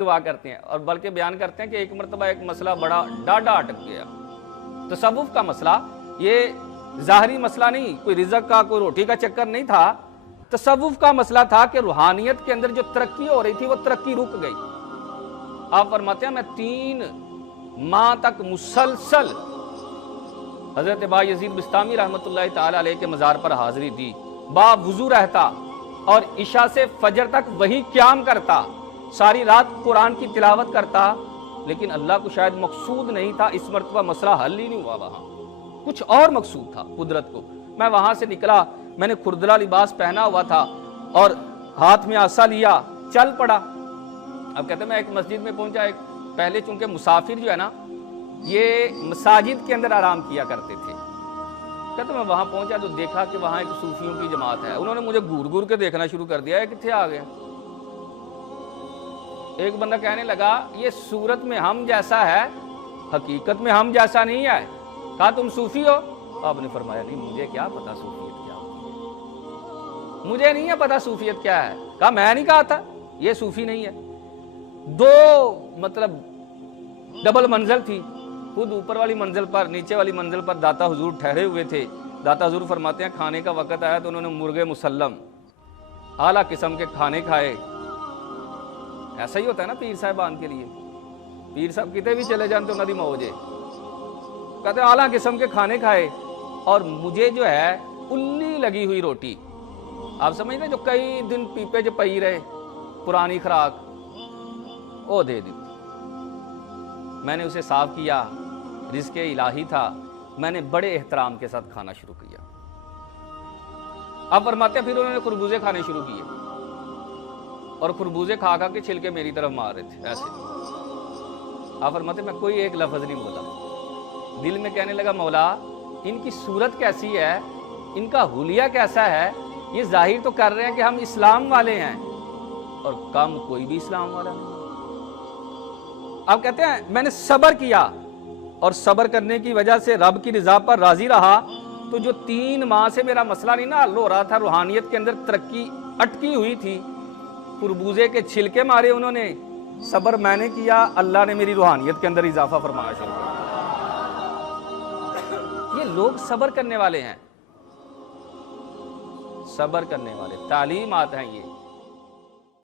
دعا کرتے ہیں، اور بلکہ بیان کرتے ہیں کہ ایک مرتبہ ایک مسئلہ بڑا ڈاڈا اٹک گیا۔ تصوف کا مسئلہ یہ ظاہری مسئلہ نہیں، کوئی رزق کا کوئی روٹی کا چکر نہیں تھا، تصوف کا مسئلہ تھا کہ روحانیت کے اندر جو ترقی ہو رہی تھی وہ ترقی رک گئی۔ آپ فرماتے ہیں میں 3 ماہ تک مسلسل حضرت با یزید بستامی رحمۃ اللہ تعالی علیہ کے مزار پر حاضری دی، با وضو رہتا اور عشاء سے فجر تک وہی قیام کرتا، ساری رات قرآن کی تلاوت کرتا، لیکن اللہ کو شاید مقصود نہیں تھا، اس مرتبہ مسئلہ حل ہی نہیں ہوا، وہاں کچھ اور مقصود تھا قدرت کو۔ میں وہاں سے نکلا، میں نے کھردرا لباس پہنا ہوا تھا اور ہاتھ میں عصا لیا، چل پڑا۔ اب کہتے ہیں میں ایک مسجد میں پہنچا، ایک پہلے چونکہ مسافر جو ہے نا یہ مساجد کے اندر آرام کیا کرتے تھے، کہتے میں وہاں پہنچا تو دیکھا کہ وہاں ایک صوفیوں کی جماعت ہے، انہوں نے مجھے گور گور کے دیکھنا شروع کر دیا، کتنے آ گیا۔ ایک بندہ کہنے لگا یہ صورت میں ہم جیسا ہے، حقیقت میں ہم جیسا نہیں ہے۔ کہا تم صوفی ہو؟ آپ نے فرمایا نہیں، مجھے کیا پتا صوفیت کیا ہوتی ہے، مجھے نہیں ہے پتا صوفیت کیا ہے۔ کہا میں نہیں کہا تھا یہ صوفی نہیں ہے۔ 2 مطلب ڈبل منزل تھی، خود اوپر والی منزل پر، نیچے والی منزل پر داتا حضور ٹھہرے ہوئے تھے۔ داتا حضور فرماتے ہیں کھانے کا وقت آیا تو انہوں نے مرغے مسلم اعلیٰ قسم کے کھانے کھائے۔ ایسا ہی ہوتا ہے نا پیر صاحبان کے لیے، پیر صاحب کتے بھی چلے جان تو انہوں دی موجے، کہتے ہیں اعلیٰ قسم کے کھانے کھائے، اور مجھے جو ہے الی لگی ہوئی روٹی، آپ سمجھتے جو کئی دن پیپے جو پئی رہے پرانی خوراک، وہ دے دی۔ میں نے اسے صاف کیا، رزق الہی تھا، میں نے بڑے احترام کے ساتھ کھانا شروع کیا۔ اب فرماتے ہیں پھر انہوں نے خربوزے کھانے شروع کیے، اور خربوزے کھا کھا کے چھلکے میری طرف مار رہے تھے ایسے۔ آپ فرماتے ہیں میں کوئی ایک لفظ نہیں بولا، دل میں کہنے لگا مولا ان کی صورت کیسی ہے، ان کا حلیہ کیسا ہے، یہ ظاہر تو کر رہے ہیں کہ ہم اسلام والے ہیں، اور کام کوئی بھی اسلام والا نہیں۔ آپ کہتے ہیں میں نے صبر کیا، اور صبر کرنے کی وجہ سے رب کی رضا پر راضی رہا، تو جو 3 ماہ سے میرا مسئلہ نہیں نہ حل ہو رہا تھا، روحانیت کے اندر ترقی اٹکی ہوئی تھی، خربوزے کے چھلکے مارے انہوں نے، صبر میں نے کیا، اللہ نے میری روحانیت کے اندر اضافہ فرمایا شروع کیا۔ یہ لوگ صبر کرنے والے ہیں، صبر کرنے والے تعلیمات ہیں یہ۔